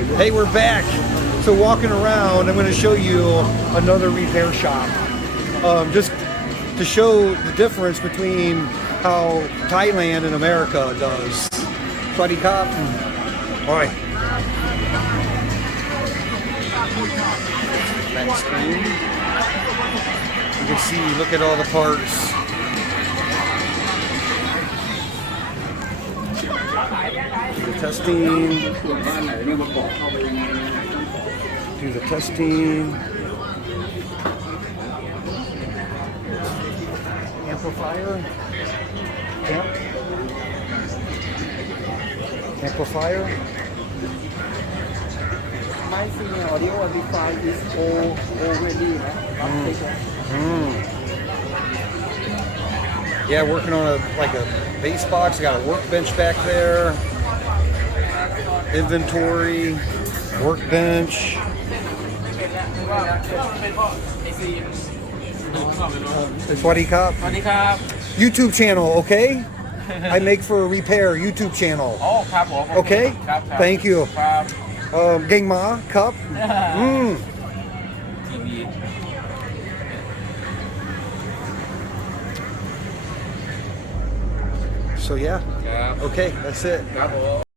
Hey, we're back. So walking around, I'm going to show you another repair shop. Just to show the difference between how Thailand and America does. Swadee Kap. All right. That screen. You can see, look at all the parts. Do the testing. Do the testing. Amplifier. Amp. Amplifier. My senior audio amplifier is already Yeah, working on a bass box. I got a workbench back there. Inventory, workbench. Swadee Kap. YouTube channel, okay? I make for a repair YouTube channel. Oh,ครับผม Okay? Thank you. ครับ Gang Ma Cup. TV So yeah. ครับ Okay, that's it. ครับผม